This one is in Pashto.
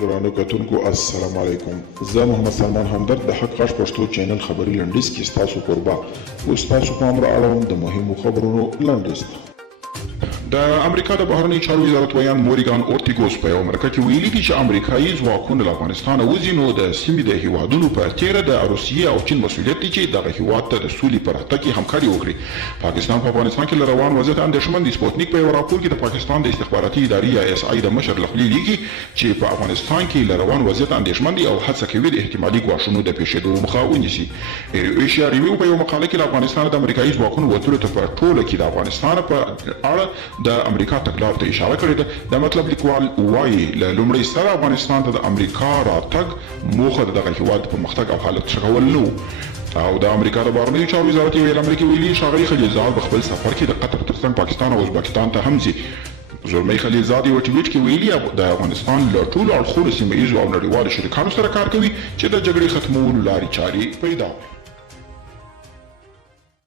ګرانو کتونکو السلام علیکم. زه محمد سلمان همدرد د حق غږ پښتو چینل خبري لنډیز کې ستاسو کوربه اوس تاسو پام را اړوم د مهمو خبرونو لنډیز ته. د امریکا د بهرنیو چارو وزارت ویان مورګان اورتیګوس په یوه مرکه کې ویلي دي چې امریکایي ځواکونه له افغانستانه وځي نو د سیمې د هیوادونو په تیره د روسیې او چین مسؤلیت دی چې دغه هیواد ته د سولې په راتګ کې همکاري وکړي. پاکستان په افغانستان کې له روان وضعیت اندېښمن دی. سپوتنیک په یو راپور کې د پاکستان د استخباراتي ادارې یا اس آی د مشر له خولې لیکي چې په افغانستان کې له روان وضعیت اندېښمن دی او هڅه کوي د احتمالي ګواښونو د پیښېدو مخه ونیسي. ایشیا ریویو په یو مقاله کې له افغانستان د امریکایي ځواکونو وتلو ته په ټوله کې د افغانستان په اړه د امریکا تګلارو ته اشاره کړې ده. د مطلب لیکوال وایي له لومړۍ سره افغانستان ته د امریکا راتګ موخه د دغه هیواد د پرمختګ او حالت ښه کول نه و. او د امریکا د بهرنیو چارو وزارت یو اعلامیه کې ویلي ښاغلي خلیلزاد په خپل سفر کې د قطر ترڅنګ پاکستان او ازبکستان ته هم ځي. زلمی خلیلزاد یو ټویټ کې ویلي د افغانستان له ټولو اړخونو سیمه ییزو او نړیوالو شریکانو سره کار کوي چې د جګړې ختمولو لارې چارې پیدا کړي.